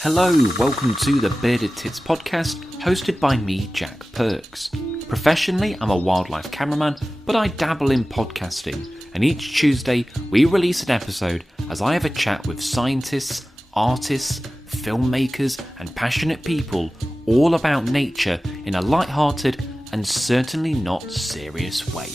Hello, welcome to the Bearded Tits podcast, hosted by me, Jack Perks. Professionally, I'm a wildlife cameraman, but I dabble in podcasting, and each Tuesday we release an episode as I have a chat with scientists, artists, filmmakers, and passionate people all about nature in a light-hearted and certainly not serious way.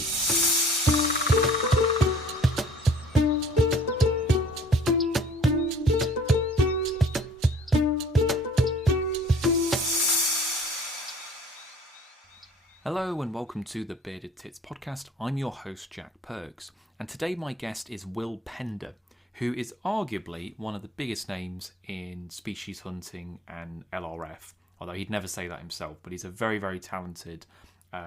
Hello and welcome to the Bearded Tits podcast. I'm your host Jack Perks, and today my guest is Will Pender, who is arguably one of the biggest names in species hunting and LRF, although he'd never say that himself, but he's a very, very talented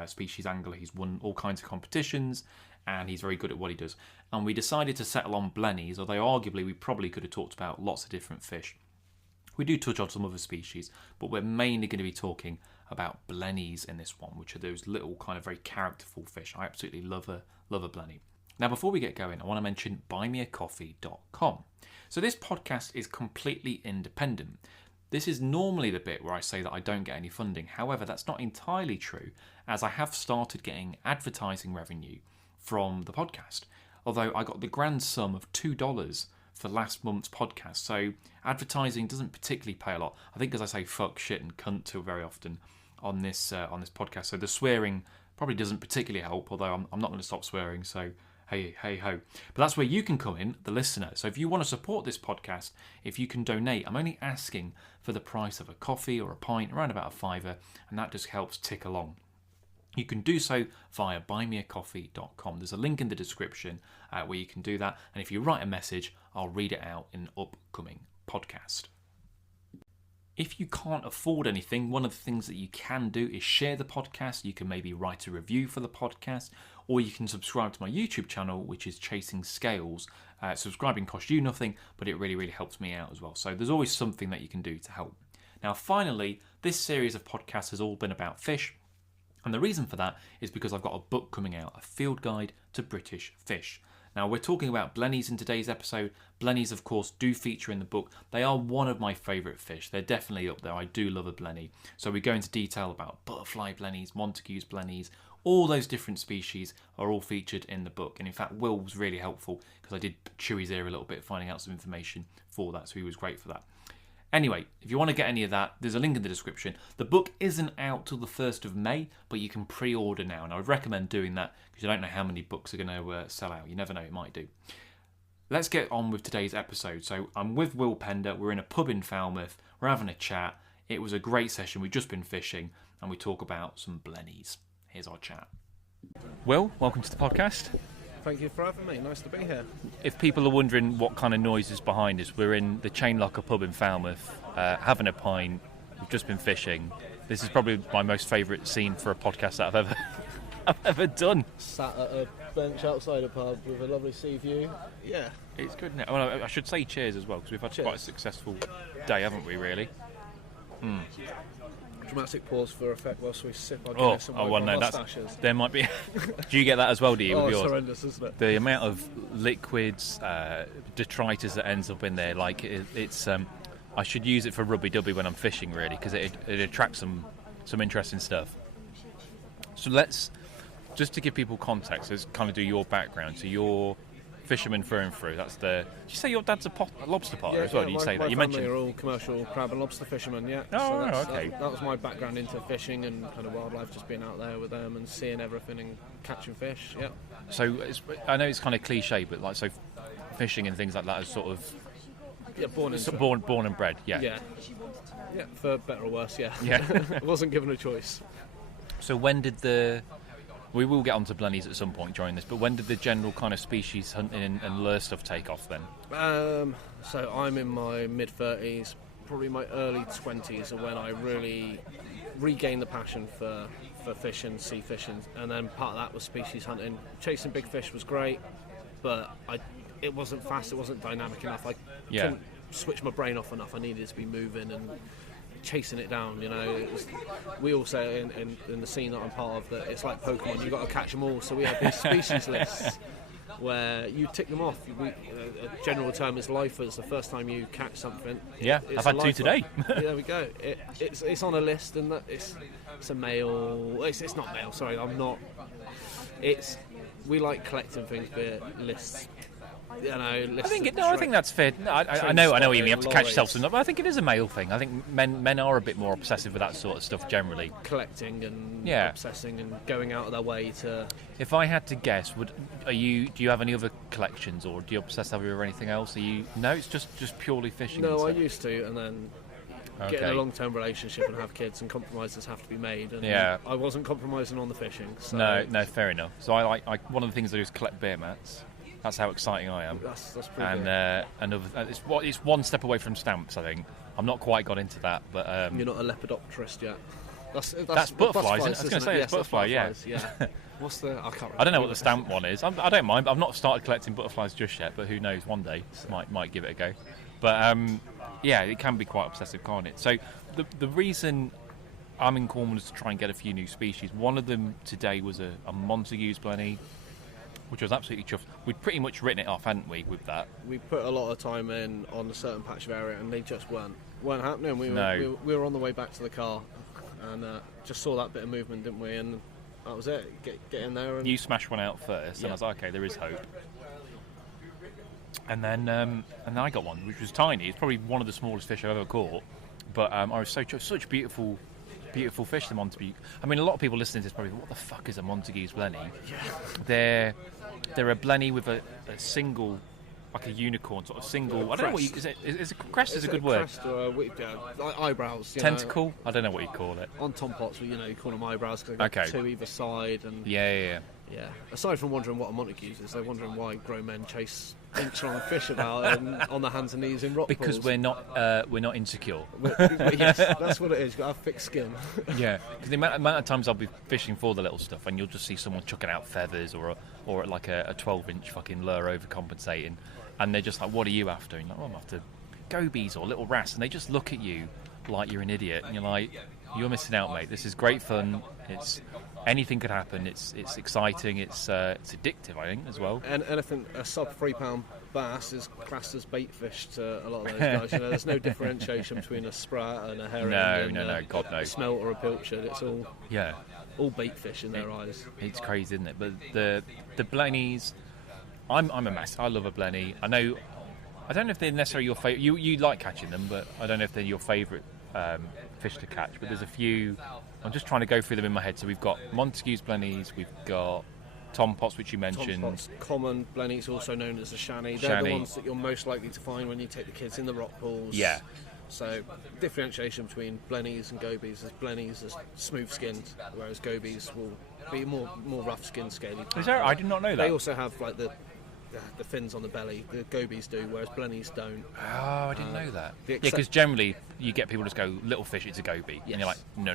species angler. He's won all kinds of competitions and he's very good at what he does. And we decided to settle on Blennies, although arguably we probably could have talked about lots of different fish. We do touch on some other species, but we're mainly going to be talking about Blennies in this one, which are those little kind of very characterful fish. I absolutely love a Blenny. Now, before we get going, I want to mention buymeacoffee.com. So this podcast is completely independent. This is normally the bit where I say that I don't get any funding. However, that's not entirely true, as I have started getting advertising revenue from the podcast. Although I got the grand sum of $2 for last month's podcast, so advertising doesn't particularly pay a lot. I think, as I say, fuck, shit, and cunt too very often on this podcast. So the swearing probably doesn't particularly help. Although I'm not going to stop swearing. So hey ho. But that's where you can come in, the listener. So if you want to support this podcast, if you can donate, I'm only asking for the price of a coffee or a pint, around about a £5, and that just helps tick along. You can do so via buymeacoffee.com. There's a link in the description where you can do that. And if you write a message, I'll read it out in an upcoming podcast. If you can't afford anything, one of the things that you can do is share the podcast. You can maybe write a review for the podcast, or you can subscribe to my YouTube channel, which is Chasing Scales. Subscribing costs you nothing, but it really, really helps me out as well. So there's always something that you can do to help. Now, finally, this series of podcasts has all been about fish. And the reason for that is because I've got a book coming out, a field guide to British fish. Now, we're talking about Blennies in today's episode. Blennies, of course, do feature in the book. They are one of my favourite fish. They're definitely up there. I do love a Blenny. So we go into detail about butterfly Blennies, Montague's Blennies. All those different species are all featured in the book. And in fact, Will was really helpful because I did chew his ear a little bit, finding out some information for that. So he was great for that. Anyway, if you want to get any of that, there's a link in the description. The book isn't out till the 1st of May, but you can pre-order now. And I would recommend doing that because you don't know how many books are going to sell out. You never know, it might do. Let's get on with today's episode. So I'm with Will Pender. We're in a pub in Falmouth. We're having a chat. It was a great session. We've just been fishing and we talk about some Blennies. Here's our chat. Will, welcome to the podcast. Thank you for having me. Nice to be here. If people are wondering what kind of noise is behind us, we're in the Chain Locker pub in Falmouth, having a pint. We've just been fishing. This is probably my most favourite scene for a podcast that I've ever done. Sat at a bench outside a pub with a lovely sea view. Yeah. It's good, isn't it? Well, I should say cheers as well, because we've had quite a successful day, haven't we, really? Dramatic pause for effect whilst we sip our Guinness and wipe our mustaches. There might be. Do you get that as well? Do you? Oh, with it's yours? horrendous, isn't it? The amount of liquids, detritus that ends up in there, like it's. I should use it for rubby dubby when I'm fishing, really, because it attracts some interesting stuff. So let's just to give people context. Let's kind of do your background. So you're fisherman through and through. That's the. Did you say your dad's a lobster potter as well? Did you say that? You mentioned. We're all commercial crab and lobster fishermen. Yeah. Oh, so okay. That was my background into fishing and kind of wildlife, just being out there with them and seeing everything and catching fish. Yeah. So I know it's kind of cliche, but like fishing and things like that is sort of. Yeah, born and bred. Yeah. Yeah. Yeah, for better or worse. Yeah. Yeah. I wasn't given a choice. So when did we will get onto Blennies at some point during this, but when did the general kind of species hunting and lure stuff take off then? So I'm in my mid-30s, probably my early 20s are when I really regained the passion for fishing, sea fishing, and then part of that was species hunting. Chasing big fish was great, but it wasn't fast, it wasn't dynamic enough. I couldn't switch my brain off enough. I needed to be moving and chasing it down, you know. We all say in the scene that I'm part of that it's like Pokemon, you've got to catch them all. So we had these species lists where you tick them off. A general term is lifers. The first time you catch something. Yeah, I've had 2 today. There we go. It's on a list, and it's a male. It's not male. Sorry, I'm not. We like collecting things, be it lists. Lists I think that's fair. I know what you mean. You have to catch yourself some, but I think it is a male thing. I think men are a bit more obsessive with that sort of stuff generally. Collecting and obsessing and going out of their way to. If I had to guess, do you have any other collections, or do you obsess over anything else? No, it's just purely fishing. No, I used to, and then get in a long-term relationship and have kids, and compromises have to be made. And I wasn't compromising on one So. No, fair enough. So I one of the things I do is collect beer mats. That's how exciting I am. That's pretty good. It's one step away from stamps, I think. I'm not quite got into that, but you're not a lepidopterist yet. That's butterflies. I was going to say it's butterfly. Yeah. What's the? I can't remember. I don't know what the stamp one is. I don't mind. I've not started collecting butterflies just yet, but who knows? One day might give it a go. But it can be quite obsessive, can't it? So the reason I'm in Cornwall is to try and get a few new species. One of them today was a Montague's Blenny, which was absolutely chuffed. We'd pretty much written it off, hadn't we, with that? We put a lot of time in on a certain patch of area, and they just weren't happening. We were on the way back to the car, and just saw that bit of movement, didn't we? And that was it. Get in there. And you smashed one out first, and I was like, okay, there is hope. And then I got one, which was tiny. It's probably one of the smallest fish I've ever caught. But I was such beautiful fish, the Montague. I mean, a lot of people listening to this probably, what the fuck is a Montague's Blenny? Yeah. They're a Blenny with a single, like a unicorn sort of single. I don't know what is it. Is a crest is a good word. Crest or eyebrows. Tentacle. I don't know what you call it. On tom pots, you call them eyebrows because they've got 2 either side. And yeah. Aside from wondering what a Montague's is, they're wondering why grown men chase inch-long fish about on their hands and knees in rock pools. Because we're not insecure. Yes, that's what it is. You've got to have thick skin. Yeah, because the amount of times I'll be fishing for the little stuff, and you'll just see someone chucking out feathers or like a 12-inch fucking lure overcompensating, and they're just like, "What are you after?" And you're like, "Oh, I'm after gobies or little wrasse," and they just look at you like you're an idiot, and you're like, "You're missing out, mate. This is great fun. Anything could happen. It's exciting. It's addictive, I think, as well." And anything a sub £3 bass is classed as bait fish to a lot of those guys. There's no differentiation between a sprat and a herring. No, God no. A smelt or a pilchard. It's all bait fish in their eyes. It's crazy, isn't it? But the Blennies, I'm a mess. I love a Blenny. I don't know if they're necessarily your favourite. You like catching them, but I don't know if they're your favourite fish to catch. But there's a few. I'm just trying to go through them in my head. So we've got Montague's Blennies, we've got Tom Pots, which you mentioned. Tom Pots, common Blennies, also known as a shanny. They're the ones that you're most likely to find when you take the kids in the rock pools. Yeah. So differentiation between Blennies and gobies is Blennies are smooth-skinned, whereas gobies will be more rough-skinned, scaly. Is there? I did not know that. They also have like the fins on the belly. The gobies do, whereas Blennies don't. Oh, I didn't know that. Because generally you get people just go, little fish, it's a goby. Yes. And you're like, no.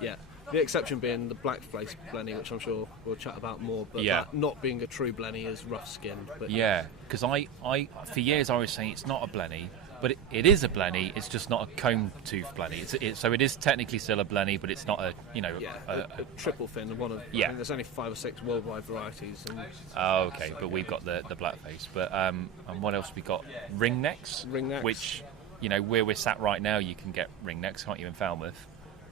Yeah. The exception being the black-faced Blenny, which I'm sure we'll chat about more. But that not being a true Blenny is rough-skinned. But because I for years I was saying it's not a Blenny, but it is a Blenny. It's just not a comb-tooth Blenny. So it is technically still a Blenny, but it's not a triple fin. I think there's only 5 or 6 worldwide varieties. Okay, but we've got the blackface. But and what else we got? Ringnecks. Ringnecks. Which where we're sat right now, you can get ringnecks, can't you, in Falmouth?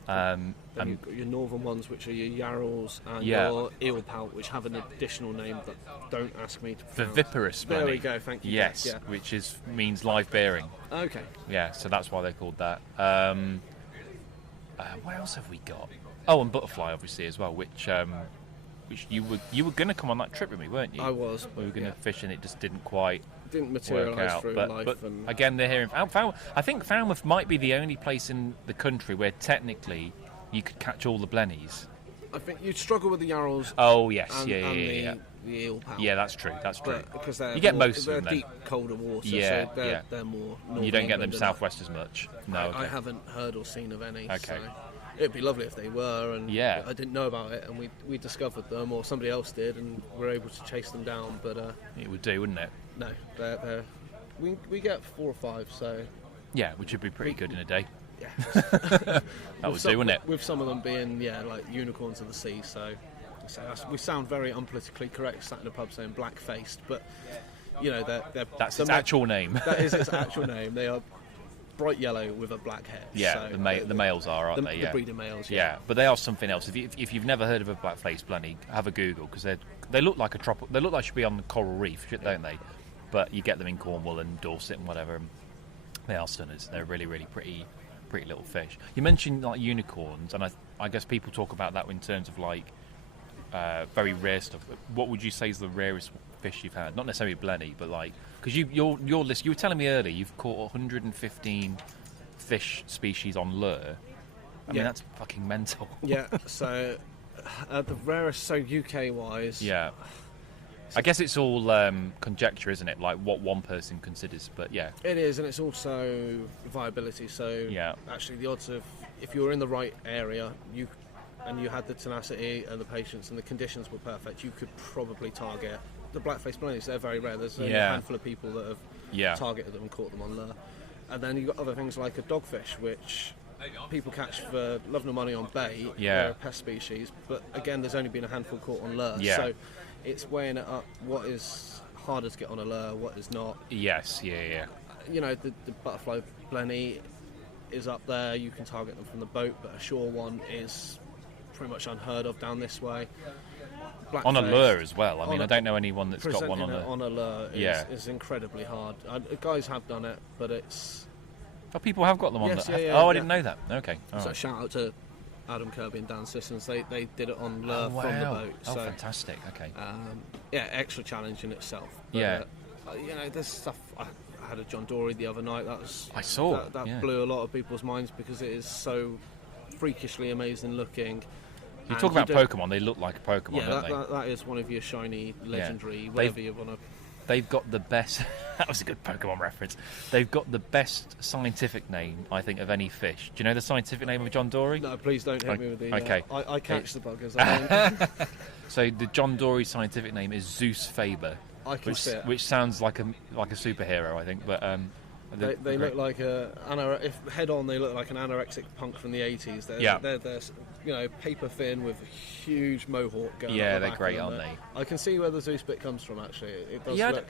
Then you've got your northern ones, which are your yarrels and your eel pout, which have an additional name that don't ask me to pronounce. Viviparous Blenny. There we go, thank you. Yes, yeah. which means live bearing. Okay. Yeah, so that's why they're called that. What else have we got? Oh, and butterfly, obviously, as well, which you were going to come on that trip with me, weren't you? I was. We were going to fish, and it just didn't quite materialise through life. But again, they're here in Falmouth. I think Falmouth might be the only place in the country where technically you could catch all the Blennies. I think you'd struggle with the yarrels. Oh yes, and the eel pout. Yeah, that's true. Because you get most of them. They're deep, colder water. Yeah, so they're more. You don't get them southwest as much. No, I haven't heard or seen of any. Okay. So it'd be lovely if they were, and I didn't know about it, and we discovered them, or somebody else did, and we're able to chase them down. But it would do, wouldn't it? No, we get 4 or 5, so yeah, which would be pretty good in a day. Yeah, that would do, wouldn't it? With some of them being like unicorns of the sea, so politically say. We sound very unpolitically correct, sat in a pub saying black-faced, but that's its actual name. That is its actual name. They are bright yellow with a black head. Yeah, so the males are, aren't they? The breeder males. Yeah, but they are something else. If you've never heard of a black-faced Blenny, have a Google, because they look like they look like should be on the coral reef, don't they? But you get them in Cornwall and Dorset and whatever. And they are stunners. They're really, really pretty little fish. You mentioned like unicorns, and I guess people talk about that in terms of like very rare stuff. What would you say is the rarest fish you've had? Not necessarily Blenny, but like, because your list, you were telling me earlier you've caught 115 fish species on lure. I mean, that's fucking mental. Yeah. So the rarest, so UK wise. Yeah. I guess it's all conjecture, isn't it? Like what one person considers, but yeah. It is, and it's also viability. So actually, the odds of, if you were in the right area, you had the tenacity and the patience and the conditions were perfect, you could probably target the black-faced blennies. They're very rare. There's only a handful of people that have targeted them and caught them on lure. And then you've got other things like a dogfish, which people catch for love nor money on bait. They're a pest species, but again, there's only been a handful caught on lure. So it's weighing it up. What is harder to get on a lure? What is not? Yes, yeah. You know, the butterfly blenny is up there. You can target them from the boat, but a shore one is pretty much unheard of down this way. On a lure as well. I mean, I don't know anyone that's got one on a lure. Is incredibly hard. Guys have done it, but it's. Oh, people have got them on. I didn't know that. Okay. So shout out to Adam Kirby and Dan Sissons. They did it on lure from the boat. So, fantastic. Okay. Extra challenge in itself. But, there's stuff. I had a John Dory the other night. I saw that blew a lot of people's minds because it is so freakishly amazing looking. You talk about Pokemon, they look like a Pokemon, don't they? That is one of your shiny, legendary, whatever you want to. They've got the best. That was a good Pokemon reference. They've got the best scientific name, I think, of any fish. Do you know the scientific name of John Dory? No, please don't hit me with the. Okay. I catch the buggers. So the John Dory scientific name is Zeus Faber, which sounds like a superhero, I think, but. They look like if head on, they look like an anorexic punk from the 80s. They're paper thin with a huge mohawk going. Yeah, they're great, aren't they? I can see where the Zeus bit comes from. Actually, it does look.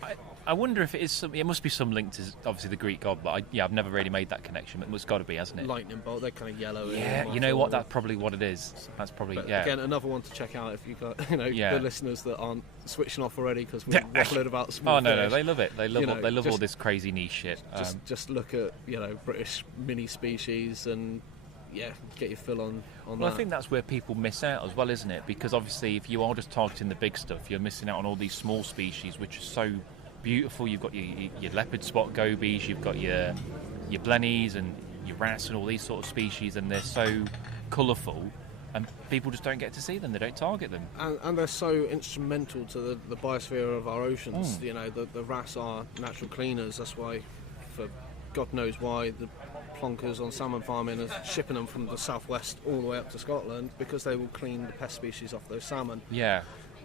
I wonder if it is some. It must be some link to obviously the Greek god, but I've never really made that connection. But it's got to be, hasn't it? Lightning bolt. They're kind of yellow. Yeah, you know what? That's probably what it is. That's probably Again, another one to check out if you got the listeners that aren't switching off already because we're waffling about small fish. No, they love it. They love all this crazy niche shit. Just look at British mini species and get your fill on that. Well, I think that's where people miss out as well, isn't it? Because obviously, if you are just targeting the big stuff, you're missing out on all these small species which are so beautiful. You've got your leopard spot gobies, you've got your blennies and your wrasse and all these sort of species, and they're so colourful. And people just don't get to see them. They don't target them. And they're so instrumental to the biosphere of our oceans. The wrasse are natural cleaners. That's why, for God knows why, the plonkers on salmon farming are shipping them from the southwest all the way up to Scotland, because they will clean the pest species off those salmon. Yeah.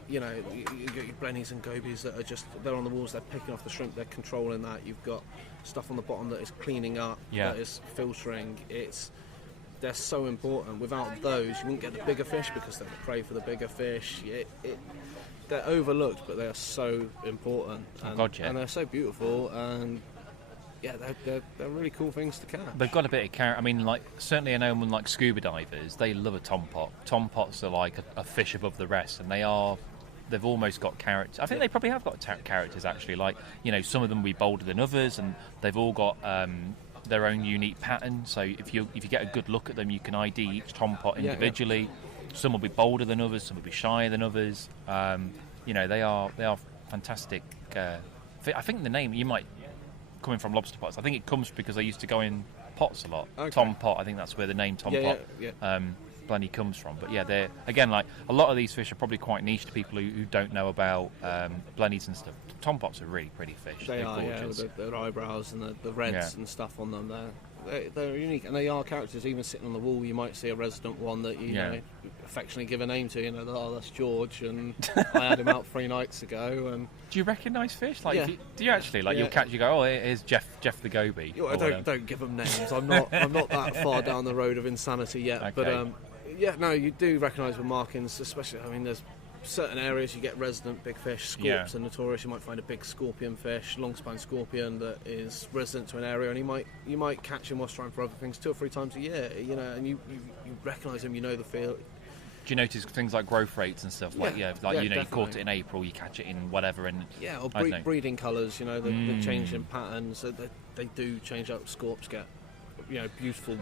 You get your blennies and gobies that are they're on the walls, they're picking off the shrimp, they're controlling that. You've got stuff on the bottom that is cleaning up, that is filtering. They're so important. Without those, you wouldn't get the bigger fish because they're the prey for the bigger fish. They're overlooked, but they are so important. And they're so beautiful, and they're really cool things to catch. They've got a bit of character. I mean, like, certainly I know when like scuba divers, they love a tom pot. Tom pots are like a fish above the rest, and they've almost got characters. I think they probably have got characters actually. Like, some of them will be bolder than others, and they've all got their own unique pattern. So if you get a good look at them, you can ID each tom pot individually. Some will be bolder than others, some will be shyer than others. They are fantastic. I think the name, you might, coming from lobster pots, I think it comes because they used to go in pots a lot. Okay. Tom pot, I think that's where the name Tom pot Blenny comes from. But they're, again, like a lot of these fish are probably quite niche to people who don't know about blennies and stuff. Tom pots are really pretty fish. They're gorgeous. With their eyebrows and the reds and stuff on them. They're unique, and they are characters. Even sitting on the wall, you might see a resident one that you affectionately give a name to. That's George, and I had him out 3 nights ago. And do you recognise fish? Like, do you actually you'll catch? You go, here's Jeff the goby. Don't give them names. I'm not that far down the road of insanity yet. Okay. But you do recognise the markings, especially. I mean, there's certain areas you get resident big fish. Scorps are notorious. You might find a big scorpion fish, long spine scorpion that is resident to an area, and you might catch him whilst trying for other things 2 or 3 times a year. And you recognise him. You know the feel. Do you notice things like growth rates and stuff? Like you definitely. caught it in April, you catch it in whatever, and or breeding colours. The change in patterns. They do change up. Scorps get beautiful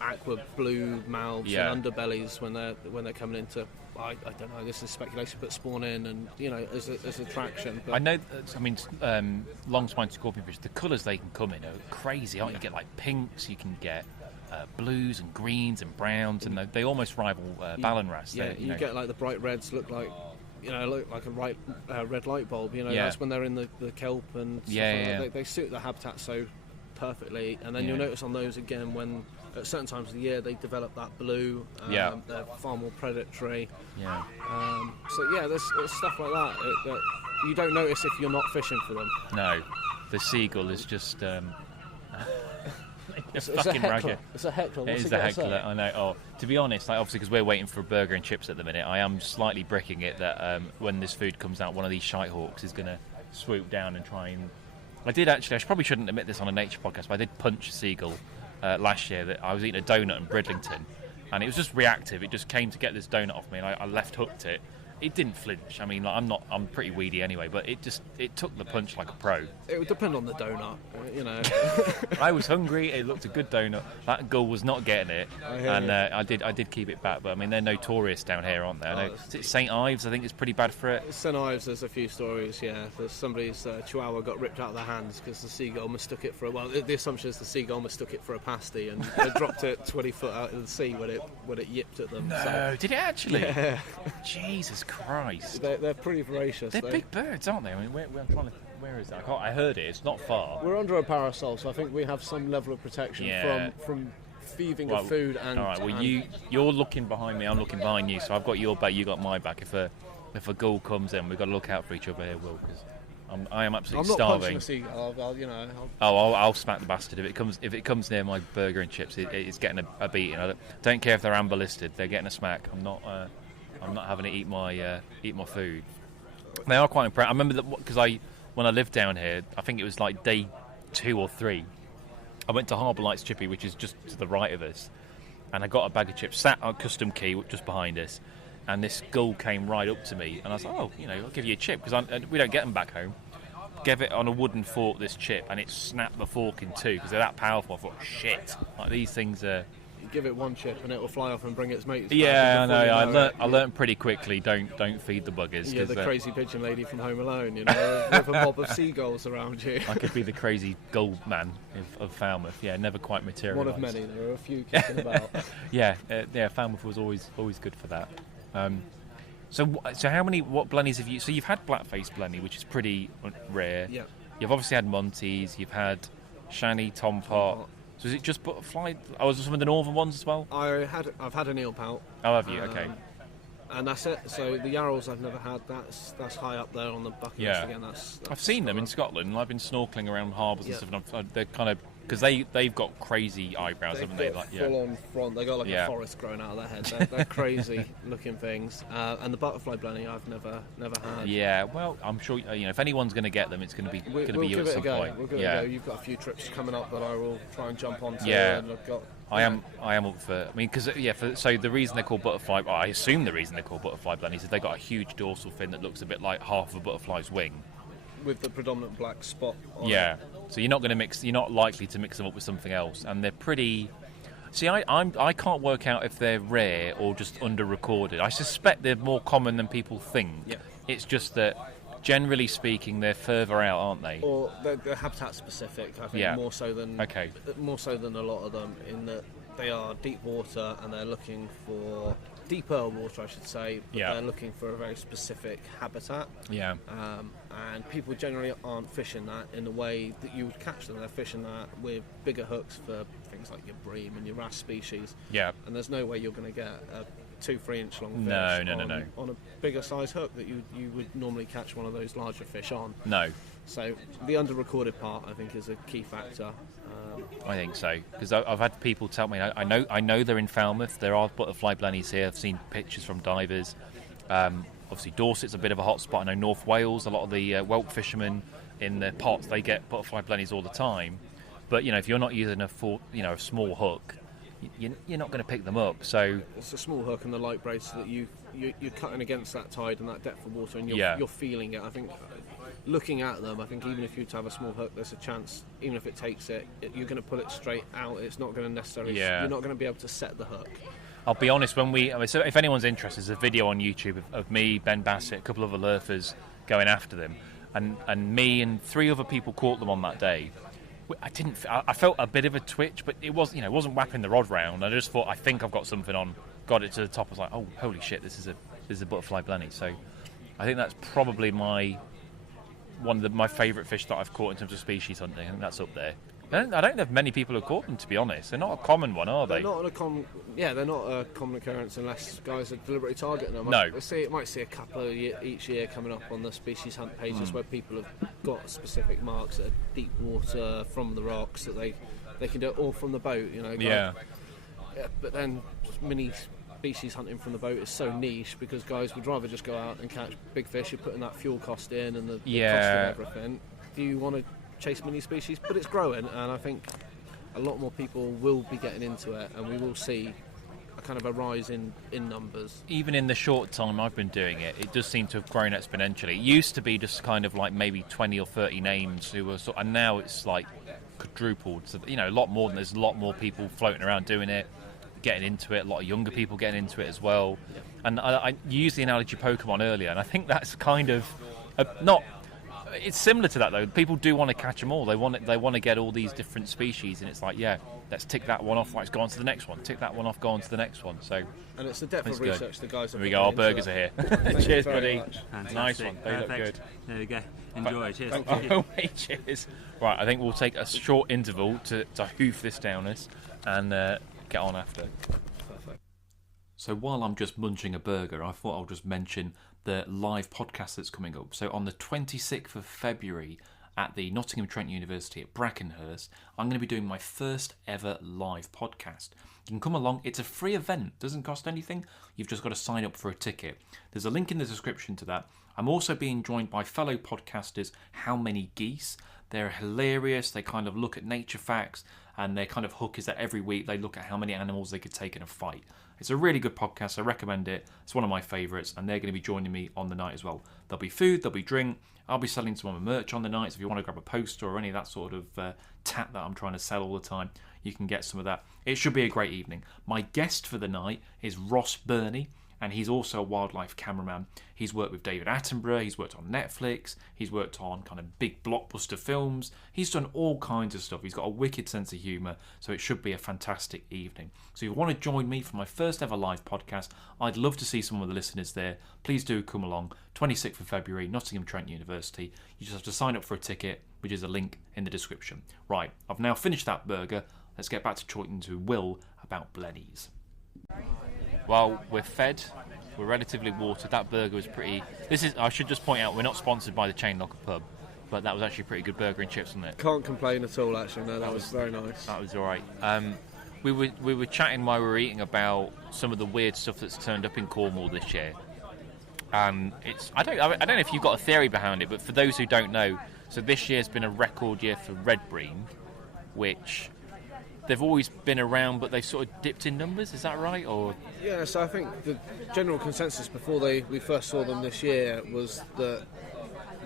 aqua blue mouths and underbellies when they're coming into. I don't know. This is speculation, but spawn in and as attraction. But I know. Long spine scorpionfish. The colours they can come in are crazy. Aren't you? Get like pinks. You can get blues and greens and browns, and they almost rival Ballanras. Yeah, you get like the bright reds look like a red light bulb. That's when they're in the kelp and stuff like that. They suit the habitat so perfectly, and then you'll notice on those again when at certain times of the year they develop that blue. They're far more predatory. There's stuff like that you don't notice if you're not fishing for them. No, the seagull is just. It's a heckler. It's a heckler. It is a heckler. I know. Oh, to be honest, obviously because we're waiting for a burger and chips at the minute, I am slightly bricking it that when this food comes out, one of these shite hawks is going to swoop down and try and. I probably shouldn't admit this on a nature podcast, but I did punch a seagull last year. That I was eating a donut in Bridlington, and it was just reactive. It just came to get this donut off me, and I left hooked it. It didn't flinch. I mean, I'm pretty weedy anyway, but it took the punch like a pro. It would depend on the donut, I was hungry. It looked a good donut. That gull was not getting it, and I did keep it back. But I mean, they're notorious down here, aren't they? Is it St Ives? I think it's pretty bad for it. St Ives, there's a few stories. Yeah, there's somebody's chihuahua got ripped out of their hands because the seagull mistook it for the assumption is the seagull mistook it for a pasty and they dropped it 20 foot out in the sea when it yipped at them. No, did it actually? Yeah. Jesus Christ. They're pretty voracious. They're big birds, aren't they? I mean, where is that? I heard it. It's not far. We're under a parasol, so I think we have some level of protection from thieving of food and. All right. Well, you're looking behind me. I'm looking behind you. So I've got your back. You got my back. If a gull comes in, we've got to look out for each other here, Will, because I am absolutely starving. I'm not punching a seagull. I'll smack the bastard if it comes near my burger and chips. It's getting a beating. I don't care if they're amber listed. They're getting a smack. I'm not having to eat my food. They are quite impressive. I remember that because when I lived down here, I think it was like day 2 or 3. I went to Harbour Lights Chippy, which is just to the right of us, and I got a bag of chips, sat on Custom Key just behind us, and this gull came right up to me, and I was like, I'll give you a chip because we don't get them back home. Gave it on a wooden fork, this chip, and it snapped the fork in two because they're that powerful. I thought, shit, like these things are. Give it one chip and it will fly off and bring its mates. Yeah, I know. I learned pretty quickly. Don't feed the buggers. You're the crazy pigeon lady from Home Alone, with a mob of seagulls around you. I could be the crazy gold man of Falmouth. Yeah, never quite materialised. One of many. There are a few kicking about. Yeah. Falmouth was always good for that. So how many? What blennies have you? So you've had blackface blenny, which is pretty rare. Yeah. You've obviously had Monties. You've had Shanny, Tom Pot. So is it just butterfly? Oh, was there some of the northern ones as well? I've had an eel pout. Oh, have you? Okay. And that's it. So the yarrows I've never had. That's high up there on the bucket list again. That's I've seen them in Scotland. I've been snorkeling around harbours and stuff. And they're kind of because they've got crazy eyebrows, haven't they? Like full on front. They got like a forest growing out of their head. They're crazy looking things. And the butterfly blenny I've never had. Yeah. Well, I'm sure if anyone's going to get them, it's going to be you at some point. We'll give it a go. You've got a few trips coming up that I will try and jump onto. Yeah. And I've got. I am up for. I mean, because so the reason they're called butterfly, I assume the reason they're called butterfly blennies is they got a huge dorsal fin that looks a bit like half of a butterfly's wing, with the predominant black spot on it. So you're not likely to mix them up with something else, and they're pretty. See, I can't work out if they're rare or just under-recorded. I suspect they're more common than people think. Yeah. It's just that, generally speaking, they're further out, aren't they? Or they're habitat specific. I think more so than a lot of them, in that they are deep water and they're looking for deeper water, I should say. But they're looking for a very specific habitat. Yeah. And people generally aren't fishing that in the way that you would catch them. They're fishing that with bigger hooks for things like your bream and your wrasse species. Yeah. And there's no way you're going to get a 2-3 inch long fish no. on a bigger size hook that you would normally catch one of those larger fish on. No. So the under-recorded part, I think, is a key factor. I think so, because I've had people tell me I know they're in Falmouth. There are butterfly blennies here. I've seen pictures from divers. Obviously, Dorset's a bit of a hot spot. I know North Wales, a lot of the whelk fishermen in their pots, they get butterfly blennies all the time. But, if you're not using a small hook, you're not going to pick them up. So it's a small hook and the light braid, so that you're cutting against that tide and that depth of water, and you're feeling it. I think looking at them, I think even if you have a small hook, there's a chance, even if it takes it, you're going to pull it straight out. It's not going to necessarily. You're not going to be able to set the hook. I'll be honest, so if anyone's interested, there's a video on YouTube of me, Ben Bassett, a couple of other lurfers going after them, and me and 3 other people caught them on that day. I felt a bit of a twitch, but it wasn't whapping the rod round. I just thought, I think I've got something on. Got it to the top. I was like, oh, holy shit, this is a butterfly blenny. So I think that's probably my favourite fish that I've caught in terms of species hunting. I think that's up there. I don't know if many people have caught them, to be honest. They're not a common one, are they? They're not a common occurrence unless guys are deliberately targeting them. No. Might see a couple each year coming up on the species hunt pages where people have got specific marks at deep water from the rocks that they can do it all from the boat. Yeah, but then mini species hunting from the boat is so niche because guys would rather just go out and catch big fish. You're putting that fuel cost in and the cost of everything. Do you want to chase mini species? But it's growing, and I think a lot more people will be getting into it, and we will see a kind of a rise in numbers. Even in the short time I've been doing it, it does seem to have grown exponentially. It used to be just kind of like maybe 20 or 30 names who were and now it's like quadrupled. So, a lot more. There's a lot more people floating around doing it, getting into it. A lot of younger people getting into it as well. Yeah. And I used the analogy Pokemon earlier, and I think that's kind of not. It's similar to that though. People do want to catch them all. They want to get all these different species, and it's like, let's tick that one off. Let's go on to the next one. Tick that one off. Go on to the next one. So, and it's the depth of research the guys. Here we go. Our burgers are here. Cheers, buddy. Nice one. They look good. There we go. Enjoy. Cheers. Cheers. Right, I think we'll take a short interval to hoof this down us and get on after. Perfect. So while I'm just munching a burger, I thought I'll just mention the live podcast that's coming up. So on the 26th of February at the Nottingham Trent University at Brackenhurst, I'm going to be doing my first ever live podcast. You can come along. It's a free event. Doesn't cost anything. You've just got to sign up for a ticket. There's a link in the description to that. I'm also being joined by fellow podcasters, How Many Geese. They're hilarious. They kind of look at nature facts, and their kind of hook is that every week they look at how many animals they could take in a fight. It's a really good podcast. I recommend it. It's one of my favourites, and they're going to be joining me on the night as well. There'll be food, there'll be drink. I'll be selling some of my merch on the night, so if you want to grab a poster or any of that sort of tat that I'm trying to sell all the time, you can get some of that. It should be a great evening. My guest for the night is Ross Burney, and he's also a wildlife cameraman. He's worked with David Attenborough, he's worked on Netflix, he's worked on kind of big blockbuster films. He's done all kinds of stuff. He's got a wicked sense of humour, so it should be a fantastic evening. So if you want to join me for my first ever live podcast, I'd love to see some of the listeners there. Please do come along. 26th of February, Nottingham Trent University. You just have to sign up for a ticket, which is a link in the description. Right, I've now finished that burger. Let's get back to talking to Will about Blennies. Well, we're fed, we're relatively watered. That burger was pretty. I should just point out, we're not sponsored by the Chain Locker Pub, but that was actually a pretty good burger and chips, wasn't it? Can't complain at all, actually. No, that was very nice. That was all right. We were chatting while we were eating about some of the weird stuff that's turned up in Cornwall this year. I don't know if you've got a theory behind it, but for those who don't know, so this year's been a record year for red bream, which they've always been around, but they've sort of dipped in numbers. Is that right? Or yeah, so I think the general consensus before we first saw them this year was that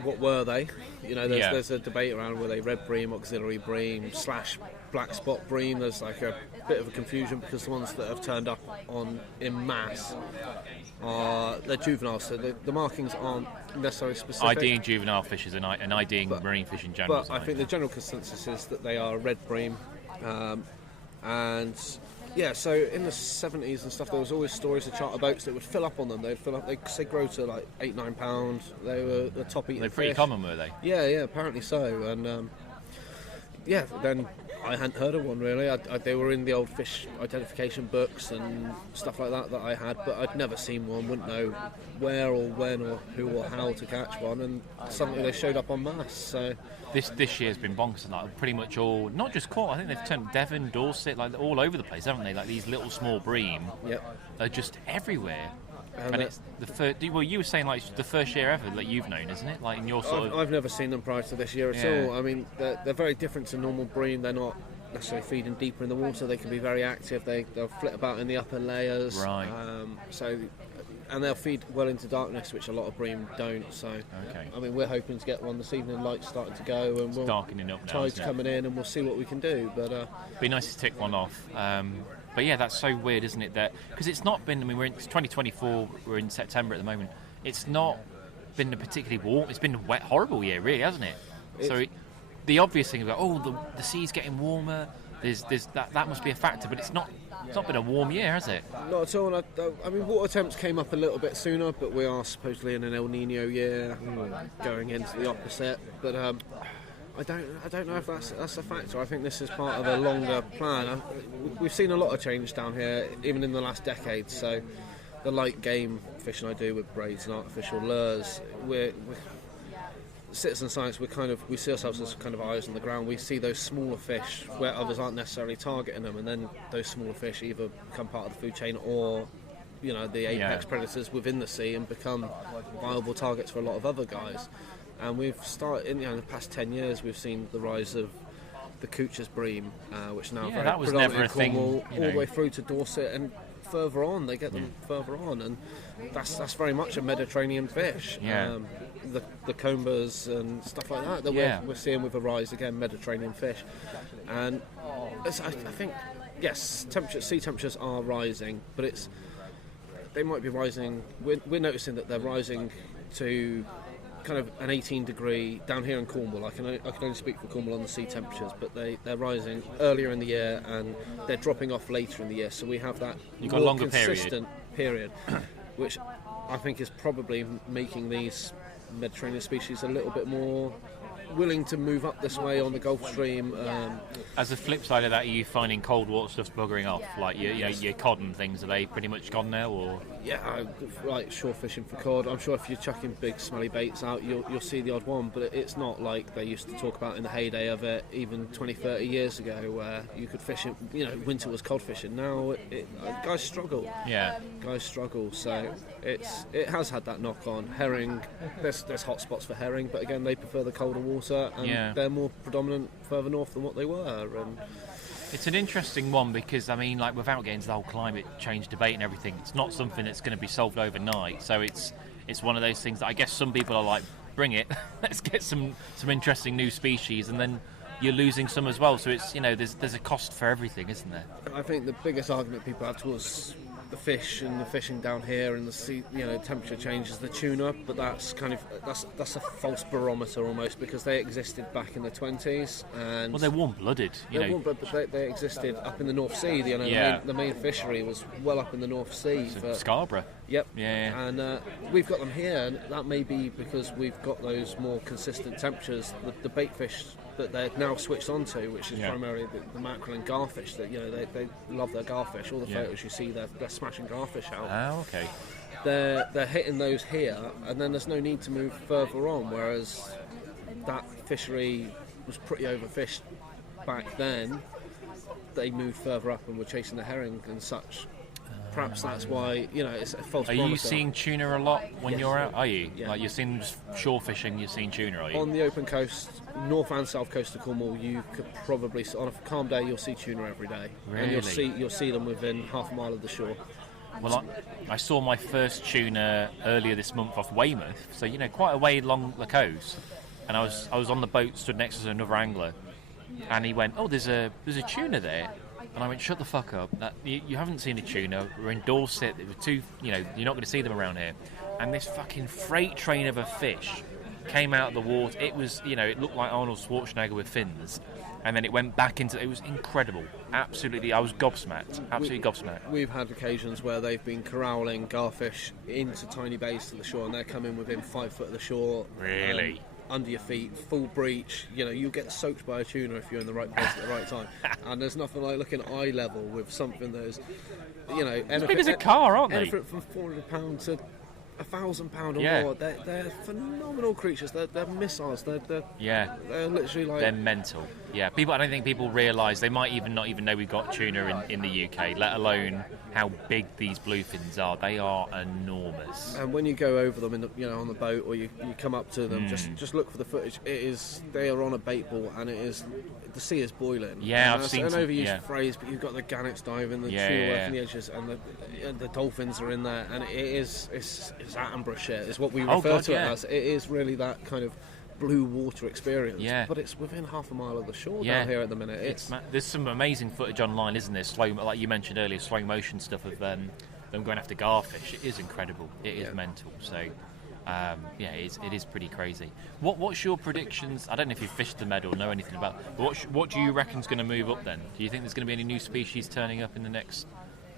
what were they? There's a debate around were they red bream, auxiliary bream, / black spot bream. There's like a bit of a confusion because the ones that have turned up in mass they're juvenile, so the markings aren't necessarily specific. IDing juvenile fish is an IDing marine fish in general. But I think the general consensus is that they are red bream. And yeah, so in the 70s and stuff, there was always stories of charter boats that would fill up on them. They'd fill up. They grow to like 8-9 pounds. They were the top eating. They're pretty fish. Common, were they? Yeah, apparently so. And then I hadn't heard of one really. They were in the old fish identification books and stuff like that I had, but I'd never seen one. Wouldn't know where or when or who or how to catch one. And suddenly they showed up en masse. So. This year's been bonkers, like pretty much all, not just caught. I think they've turned Devon, Dorset, like all over the place, haven't they? Like these little small bream are just everywhere. And it's the first. Well, you were saying like it's the first year ever that you've known, isn't it? Like in your sort of. I've never seen them prior to this year at all. I mean, they're very different to normal bream. They're not necessarily feeding deeper in the water. They can be very active. They'll flit about in the upper layers. Right. And they'll feed well into darkness, which a lot of bream don't. So, okay. I mean, we're hoping to get one this evening. Light's starting to go, and It's darkening up now. Tide's coming in, and we'll see what we can do. But be nice to tick one off. But yeah, that's so weird, isn't it? That because it's not been. I mean, it's 2024. We're in September at the moment. It's not been a particularly warm. It's been a wet, horrible year, really, hasn't it? The obvious thing about the sea's getting warmer. There's that must be a factor, but it's not. It's not been a warm year, has it? Not at all. I mean, water temps came up a little bit sooner, but we are supposedly in an El Nino year, going into the opposite. But I don't know if that's a factor. I think this is part of a longer plan. We've seen a lot of change down here, even in the last decade. So the light game fishing I do with braids and artificial lures, we're citizen science. We see ourselves as kind of eyes on the ground. We see those smaller fish where others aren't necessarily targeting them, and then those smaller fish either become part of the food chain or, the apex predators within the sea and become viable targets for a lot of other guys. And we've started in the past 10 years. We've seen the rise of the Couch's bream, which now very that was never a Cornwall, thing, all the way through to Dorset and further on. They get them further on, and that's very much a Mediterranean fish. The combers and stuff like that we're seeing with a rise again, Mediterranean fish. And I think yes, sea temperatures are rising, but they might be rising. We're noticing that they're rising to kind of an 18 degree down here in Cornwall. I can only speak for Cornwall on the sea temperatures, but they're rising earlier in the year and they're dropping off later in the year. So we have that got a longer consistent period, which I think is probably making these Mediterranean species a little bit more willing to move up this way on the Gulf Stream. As a flip side of that, are you finding cold water stuff's buggering off? Like your cod and things, are they pretty much gone now? Or Like shore fishing for cod. I'm sure if you're chucking big smelly baits out, you'll see the odd one, but it's not like they used to talk about in the heyday of it, even 20, 30 years ago, where you could fish it. Winter was cod fishing. Now guys struggle. Yeah, guys struggle. So it has had that knock on. Herring, there's hot spots for herring, but again they prefer the colder water, and they're more predominant further north than what they were. And it's an interesting one because, I mean, like without getting into the whole climate change debate and everything, it's not something that's going to be solved overnight. So it's one of those things that I guess some people are like, bring it, let's get some interesting new species, and then you're losing some as well. So it's there's a cost for everything, isn't there? I think the biggest argument people have towards the fish and the fishing down here and the sea, temperature changes, the tuna, but that's a false barometer almost, because they existed back in the 20s, and they're warm-blooded. They existed up in the North Sea. The main fishery was well up in the North Sea. For Scarborough. Yep. Yeah. And we've got them here, and that may be because we've got those more consistent temperatures. The bait fish that they're now switched onto, which is primarily the mackerel and garfish. That they love their garfish. All the photos you see, they're smashing garfish out. Oh, okay. They're hitting those here, and then there's no need to move further on. Whereas that fishery was pretty overfished back then. They moved further up and were chasing the herring and such. Perhaps that's why it's a false barometer. Are you seeing tuna a lot when you're out? Are you? Yeah. Like you're seeing shore fishing, you're seeing tuna, are you? On the open coast, north and south coast of Cornwall, you could probably, on a calm day, you'll see tuna every day. Really? And you'll see them within half a mile of the shore. Well, I saw my first tuna earlier this month off Weymouth, so quite a way along the coast. And I was on the boat, stood next to another angler, and he went, "Oh, there's a tuna there." And I went, "Shut the fuck up! You haven't seen a tuna. We're in Dorset. There were two. You're not going to see them around here." And this fucking freight train of a fish came out of the water. It was, it looked like Arnold Schwarzenegger with fins. And then it went back into. It was incredible. Absolutely, I was gobsmacked. Absolutely gobsmacked. We've had occasions where they've been corralling garfish into tiny bays to the shore, and they're coming within 5 foot of the shore. Really? Under your feet, full breach. You'll get soaked by a tuna if you're in the right place at the right time. And there's nothing like looking eye level with something that is, as big as a car, aren't they? Anything from £400 to 1,000 pound or Yeah. more. They're phenomenal creatures. They're missiles. They're literally like They're mental. Yeah, I don't think people realise they might not even know we've got tuna in the UK, let alone how big these bluefins are. They are enormous. And when you go over them on the boat, or you come up to them, just look for the footage. They are on a bait ball, and the sea is boiling. Yeah, and I've seen an some, overused phrase, but you've got the gannets diving, the tuna working the edges, and the dolphins are in there, and it's Attenborough shit. Is what we refer to it as. It is really that kind of blue water experience. Yeah. But it's within half a mile of the shore down here at the minute. There's some amazing footage online, isn't there? Like you mentioned earlier, slow motion stuff of them going after garfish. It is incredible. It is mental. So, it is pretty crazy. What's your predictions? I don't know if you've fished the Med or know anything about. But what do you reckon's going to move up then? Do you think there's going to be any new species turning up in the next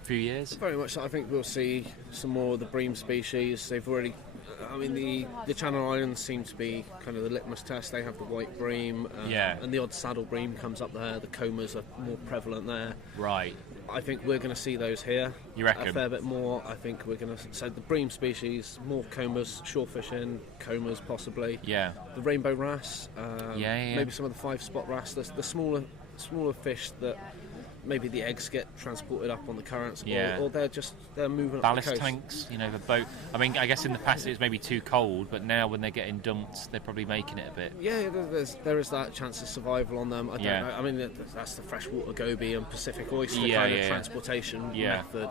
few years? Very much so. I think we'll see some more of the bream species. They've already. I mean, the Channel Islands seem to be kind of the litmus test. They have the white bream, and the odd saddle bream comes up there. The comas are more prevalent there. Right. I think we're going to see those here. You reckon? A fair bit more. I think we're going to. So the bream species, more comas, shore fishing, comas possibly. Yeah. The rainbow wrasse. Yeah. Maybe some of the 5-spot wrasse. The smaller fish that. Maybe the eggs get transported up on the currents, or they're moving ballast up the coast. tanks, the boat. I mean, I guess in the past it was maybe too cold, but now when they're getting dumped, they're probably making it a bit. Yeah, there is that chance of survival on them. I don't know. I mean, that's the freshwater goby and Pacific oyster kind of transportation method.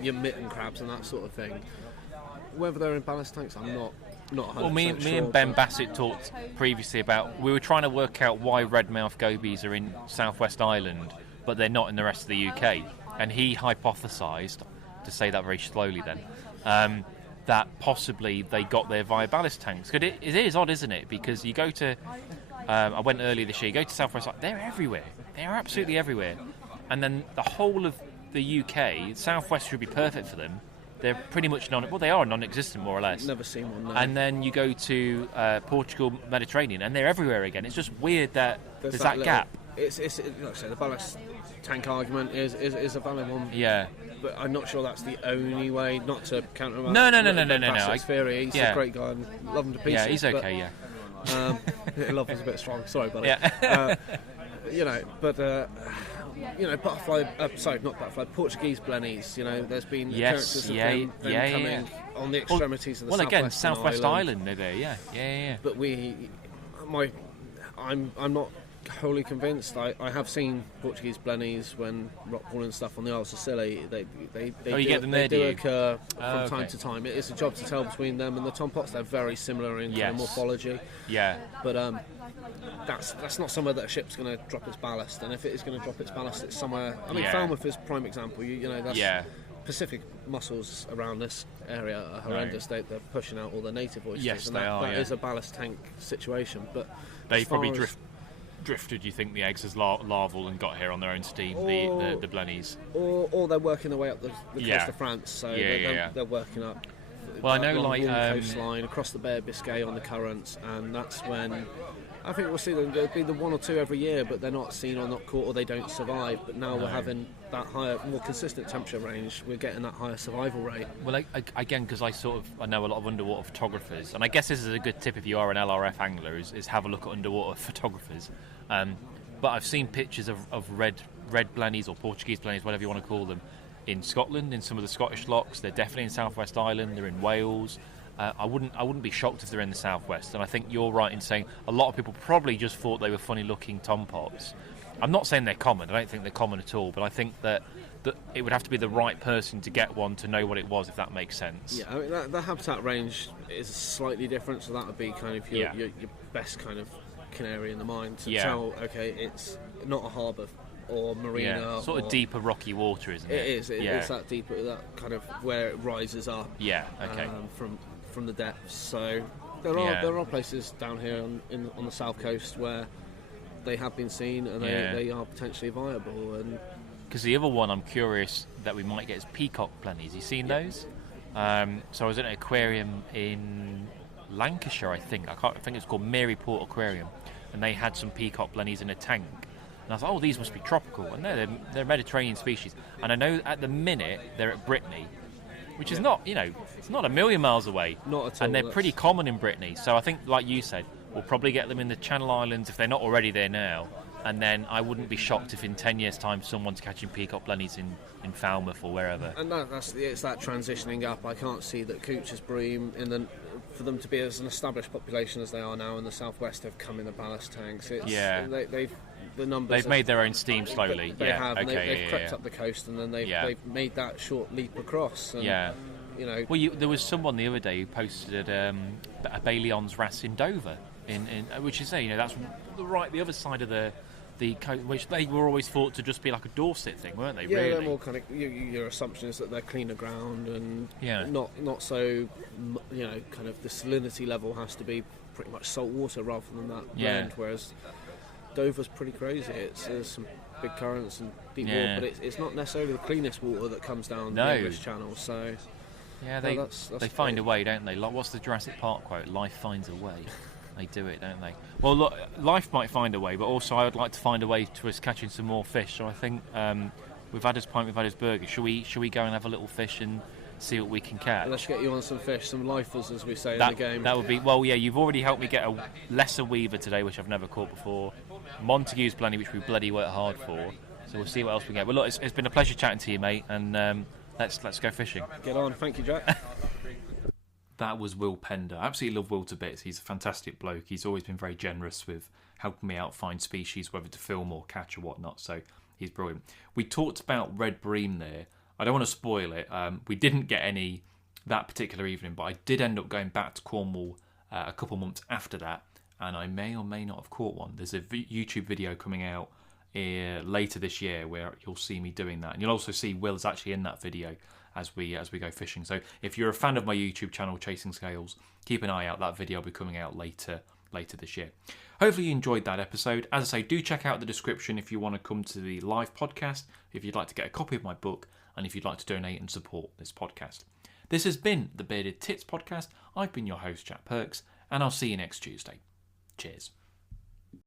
Your mitten crabs and that sort of thing. Whether they're in ballast tanks, I'm not 100% Well, me sure, and Ben Bassett talked previously about. We were trying to work out why redmouth gobies are in Southwest Island, but they're not in the rest of the UK. And he hypothesised, to say that very slowly then, that possibly they got there via ballast tanks. Because it is odd, isn't it? Because you go to... I went earlier this year, you go to Southwest Island, they're everywhere. They're absolutely everywhere. And then the whole of the UK, Southwest should be perfect for them. They're pretty much they are non-existent, more or less. Never seen one, no. And then you go to Portugal, Mediterranean, and they're everywhere again. It's just weird that there's that gap. It's like I say, the ballast tank argument is a valid one. Yeah. But I'm not sure that's the only way, not to counter him. No. Bassett's theory. He's a great guy and love him to pieces. Yeah, he's okay, love is a bit strong. Sorry, buddy. Yeah. Not butterfly, Portuguese Blennies. There's been appearances of them coming on the extremities of the Southwest Island, they're there, yeah. But I'm not wholly convinced. I have seen Portuguese Blennies when rockpooling and stuff on the Isles of Scilly. They do occur from time to time. It's a job to tell between them and the tompots. They're very similar in kind of morphology. Yeah. But that's not somewhere that a ship's going to drop its ballast. And if it is going to drop its ballast, it's somewhere. I mean, Falmouth is prime example. That's Pacific mussels around this area are horrendous. They're pushing out all the native oysters. Yes, and they are. That is a ballast tank situation. But they probably drifted, you think, the eggs as larval and got here on their own steam, the Blennies. Or they're working their way up the coast of France, so they're working up I know, the coastline, across the Bay of Biscay on the currents, and that's when I think we'll see them. There'll be the one or two every year, but they're not seen or not caught, or they don't survive. But now we're having that higher, more consistent temperature range. We're getting that higher survival rate. Well, again, because I know a lot of underwater photographers, and I guess this is a good tip if you are an LRF angler, is have a look at underwater photographers. But I've seen pictures of red Blennies or Portuguese Blennies, whatever you want to call them, in Scotland, in some of the Scottish lochs. They're definitely in Southwest Island. They're in Wales. I wouldn't be shocked if they're in the Southwest. And I think you're right in saying a lot of people probably just thought they were funny-looking tompots. I'm not saying they're common. I don't think they're common at all. But I think that it would have to be the right person to get one to know what it was, if that makes sense. Yeah, I mean, the habitat range is slightly different. So that would be kind of your best kind of canary in the mine to tell, okay, it's not a harbour or marina. Yeah, sort of deeper rocky water, isn't it? It is. It's that deeper, that kind of where it rises up. Yeah. Okay. From the depths. So there are places down here on the south coast where they have been seen and they are potentially viable. And because the other one I'm curious that we might get is peacock Blennies. You seen those? So I was at an aquarium in Lancashire, I think it was called Maryport Aquarium, and they had some peacock Blennies in a tank. And I was like, oh, these must be tropical. And no, they're Mediterranean species. And I know at the minute they're at Brittany, which is not, it's not a million miles away. Not at all. And they're pretty common in Brittany. So I think, like you said, we'll probably get them in the Channel Islands if they're not already there now. And then I wouldn't be shocked if in 10 years' time someone's catching peacock blennies in Falmouth or wherever. And it's that transitioning up. I can't see that Cooch's bream, for them to be as an established population as they are now in the southwest, have come in the ballast tanks. They've made their own steam slowly. They have. And they've crept up the coast, and then they've made that short leap across. And, Well, there was someone the other day who posted a Baileyon's Wrasse in Dover, which is that's right the other side of the coast, which they were always thought to just be like a Dorset thing, weren't they? Yeah, really? they're more kind of your assumption is that they're cleaner ground and not so kind of the salinity level has to be pretty much salt water rather than that blend. Whereas Dover's pretty crazy. There's some big currents and deep water, but it's not necessarily the cleanest water that comes down the English Channel. So they find a way, don't they? Like, what's the Jurassic Park quote? Life finds a way. They do it, don't they? Well, look, life might find a way, but also I would like to find a way to us catching some more fish. So I think we've had his pint, we've had his burger. Shall we go and have a little fish and see what we can catch? Let's get you on some fish, some lifers, as we say in the game. That would be you've already helped me get a lesser weaver today, which I've never caught before. Montague's blenny, which we bloody worked hard for. So we'll see what else we get. But look, it's been a pleasure chatting to you, mate, and let's go fishing. Get on, thank you, Jack. That was Will Pender. I absolutely love Will to bits. He's a fantastic bloke. He's always been very generous with helping me out find species, whether to film or catch or whatnot. So he's brilliant. We talked about red bream there. I don't want to spoil it. We didn't get any that particular evening, but I did end up going back to Cornwall a couple months after that, and I may or may not have caught one. There's a YouTube video coming out later this year where you'll see me doing that, and you'll also see Will's actually in that video as we go fishing. So if you're a fan of my YouTube channel Chasing Scales, keep an eye out. That video will be coming out later this year. Hopefully you enjoyed that episode. As I say, do check out the description if you want to come to the live podcast, if you'd like to get a copy of my book, and if you'd like to donate and support this podcast. This has been the Bearded Tits Podcast. I've been your host, Jack Perks, and I'll see you next Tuesday. Cheers.